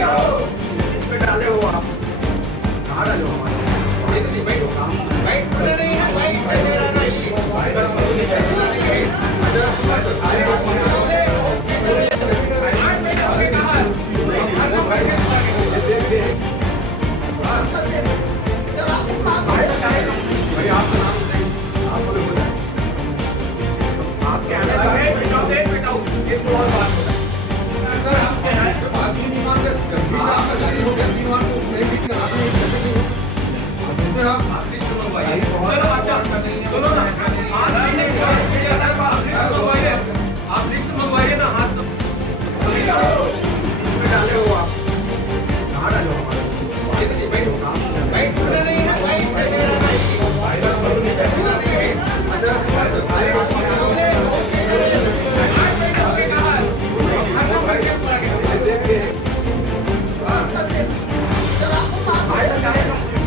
इसमें डाले हो आप, कहाँ डाले हो हमारे? एक दिन बैठो, काम नहीं है, भाई आपका नाम बताइए, आप बोले बोले आपके आने का एक और बात सर, आप क्या है बात ही नहीं मानते, आपका गाड़ी हो गया 3 बार तो नहीं ठीक करा नहीं कैसे नहीं हो आप लिस्ट मंगवाइए, चलो अच्छा सुनो ना, हाथ नहीं मंगवाइए, आप लिस्ट मंगवाइए ना, हाथ इसमें डाले हो आप, कहाँ डाले हो हमारे? एक दिन बैठो, काम नहीं है,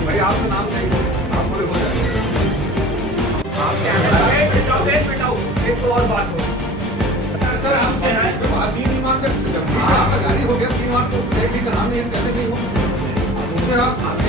भाई आपका नाम नहीं, आप बोले बोले आप क्या है? एक और बात हो सर, आप क्या है बात ही नहीं मानते, आपका गाड़ी हो गया 3 बार तो नहीं ठीक करा नहीं कैसे नहीं हो आप